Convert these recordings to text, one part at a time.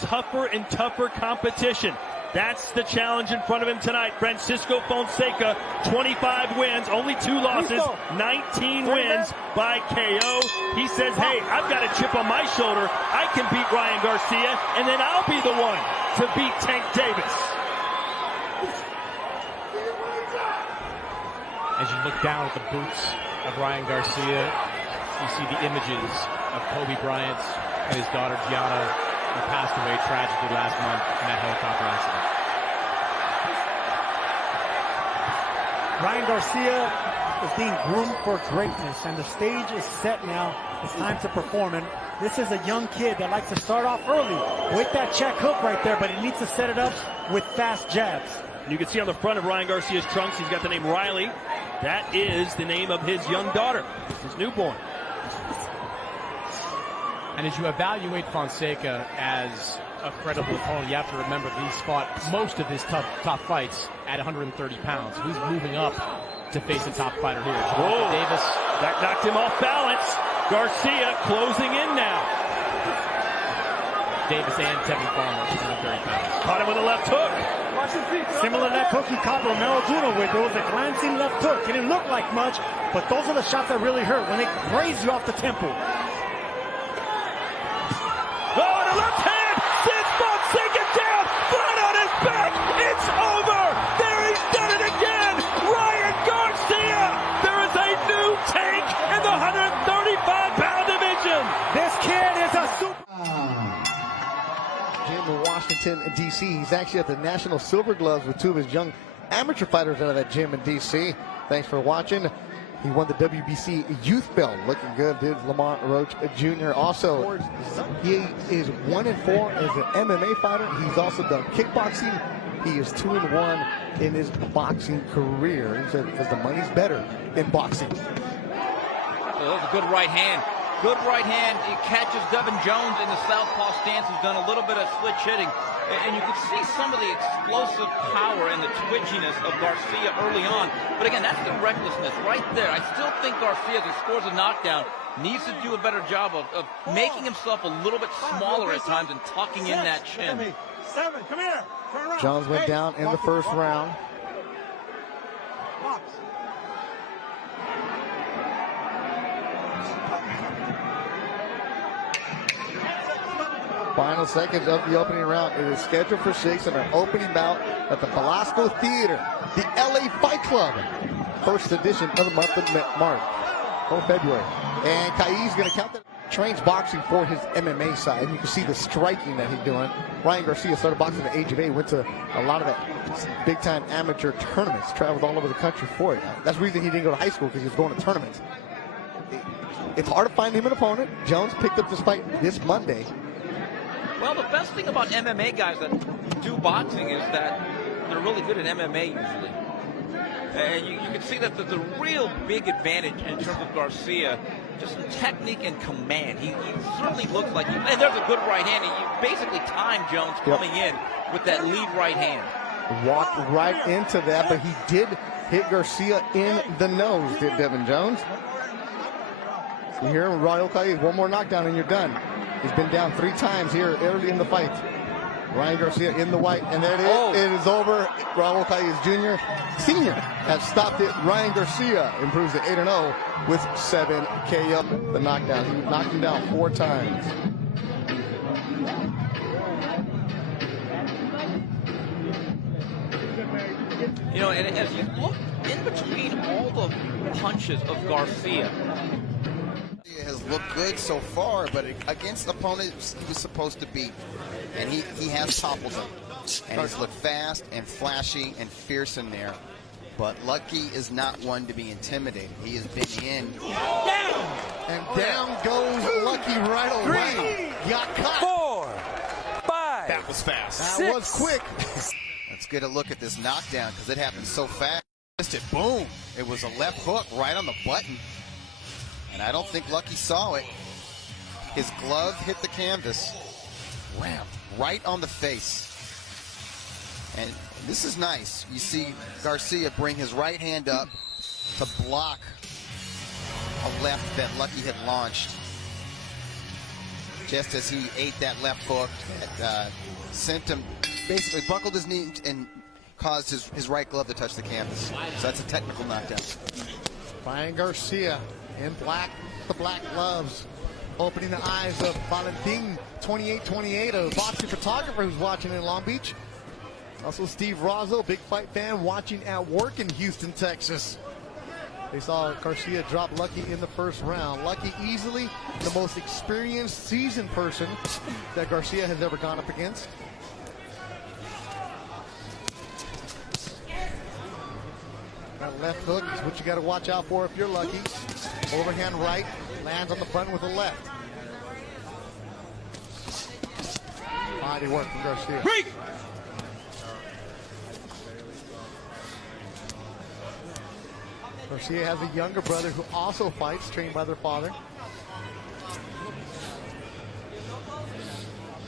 tougher and tougher competition. That's the challenge in front of him tonight. Francisco Fonseca, 25 wins, only 2 losses, 19 wins by KO. He says, hey, I've got a chip on my shoulder. I can beat Ryan Garcia, and then I'll be the one to beat Tank Davis. As you look down at the boots of Ryan Garcia, you see the images of Kobe Bryant and his daughter Gianna, who passed away tragically last month in that helicopter accident. Ryan Garcia is being groomed for greatness, and the stage is set now. It's time to perform, and this is a young kid that likes to start off early with that check hook right there, but he needs to set it up with fast jabs. You can see on the front of Ryan Garcia's trunks, he's got the name Riley. That is the name of his young daughter, his newborn. And as you evaluate Fonseca as a credible opponent, you have to remember that he's fought most of his top fights at 130 pounds. He's moving up to face a top fighter here. Whoa. Davis. That knocked him off balance. Garcia closing in now. Davis and Tevin Farmer, 130 pounds. Caught him with a left hook. Similar left hook he caught Romero Duno with. It was a glancing left hook. It didn't look like much, but those are the shots that really hurt when they graze you off the temple. Oh, the left hand sends Fonseca down, flat on his back. It's over. There, he's done it again. Ryan Garcia. There is a new Tank in the 135-pound division. This kid is a super. Gym in Washington, D.C. He's actually at the National Silver Gloves with 2 of his young amateur fighters out of that gym in D.C. Thanks for watching. He won the WBC youth belt. Looking good, did Lamont Roach Jr. Also, he is 1-4 as an MMA fighter. He's also done kickboxing. He is 2-1 in his boxing career. He said because the money's better in boxing. Oh, that was a good right hand. Good right hand. It catches Devin Jones in the southpaw stance. He's done a little bit of switch hitting. And you can see some of the explosive power and the twitchiness of Garcia early on. But again, that's the recklessness right there. I still think Garcia, as he scores a knockdown, needs to do a better job of making himself a little bit smaller at times and tucking in that chin. Come here. Jones went down in the first round. Final seconds of the opening round. It is scheduled for 6 in an opening bout at the Velasco Theater, the LA Fight Club. First edition of the month of March or February. And Kai's going to count that. Trains boxing for his MMA side. You can see the striking that he's doing. Ryan Garcia started boxing at the age of 8. Went to a lot of the big-time amateur tournaments. Traveled all over the country for it. That's the reason he didn't go to high school, because he was going to tournaments. It's hard to find him an opponent. Jones picked up this fight this Monday. Well, the best thing about MMA guys that do boxing is that they're really good at MMA usually. And you can see that the real big advantage in terms of Garcia, just in technique and command. He certainly looks like and there's a good right hand. He basically timed Jones coming in with that lead right hand. Walked right into that, but he did hit Garcia in the nose, did Devin Jones. You hear him, Raul Caiz, one more knockdown and you're done. He's been down 3 times here early in the fight. Ryan Garcia in the white, and there it is. Oh. It is over. Raul Caiz Jr. Sr. has stopped it. Ryan Garcia improves to 8-0 with 7 KO. The knockdown. He knocked him down 4 times. You know, and as you look in between all the punches of Garcia, has looked good so far, but against the opponent he was supposed to beat, and he has toppled him, and he's looked fast and flashy and fierce in there. But Lucky is not one to be intimidated. He has been in. Down! And down goes Lucky right away. Got caught. 4, 5. That was fast. That was quick. Let's get a look at this knockdown, because it happened so fast. Missed it. Boom. It was a left hook right on the button. And I don't think Lucky saw it. His glove hit the canvas. Wham! Right on the face. And this is nice. You see Garcia bring his right hand up to block a left that Lucky had launched. just as he ate that left hook that sent him, basically buckled his knee and caused his right glove to touch the canvas. So that's a technical knockdown. Ryan Garcia in black, the black gloves, opening the eyes of Valentin 2828, a boxing photographer who's watching in Long Beach. Also Steve Rozzo, big fight fan, watching at work in Houston, Texas. They saw Garcia drop Lucky in the first round. Lucky easily the most experienced, seasoned person that Garcia has ever gone up against. That left hook is what you got to watch out for if you're Lucky. Overhand right, lands on the button with the left. Body work from Garcia. Break! Garcia has a younger brother who also fights, trained by their father.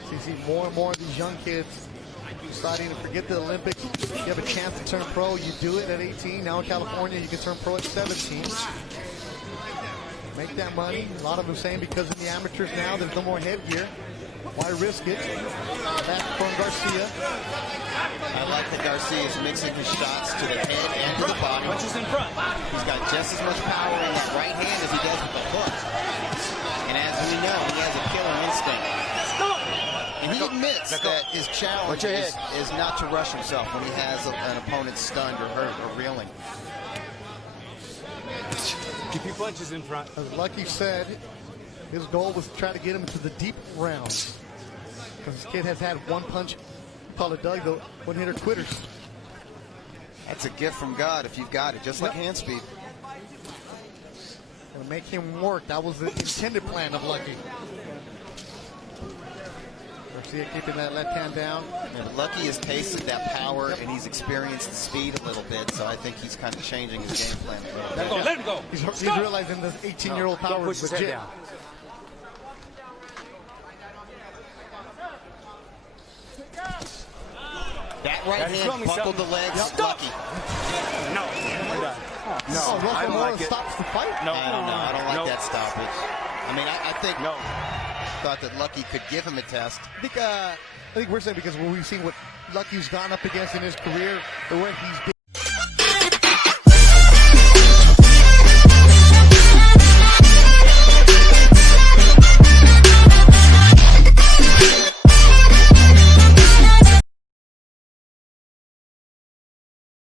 So you see more and more of these young kids deciding to forget the Olympics. You have a chance to turn pro, you do it at 18. Now in California, you can turn pro at 17. Make that money. A lot of them saying because in the amateurs now, there's no more headgear. Why risk it? Back from Garcia. I like that Garcia is mixing his shots to the head and to the body. Punches in front. He's got just as much power in that right hand as he does with the hook. And as we know, he has a killer instinct. And he admits that his challenge is not to rush himself when he has an opponent stunned or hurt or reeling. Keep your punches in front. As Lucky said, his goal was to try to get him to the deep rounds. Because this kid has had one punch, call it Doug, the one-hitter quitters. That's a gift from God if you've got it, just like hand speed. Gonna make him work. That was the intended plan of Lucky. Garcia keeping that left hand down. And Lucky has tasted that power and he's experienced the speed a little bit, so I think he's kind of changing his game plan a little bit. Let him go. He's realizing this 18-year-old power is legit. That right hand buckled the legs. Lucky. No. No, I don't like it. Stops the fight? No. I don't know. I don't like that stoppage. I mean, I think No. thought that Lucky could give him a test. I think we're saying because we've seen what Lucky's gone up against in his career, or when he's been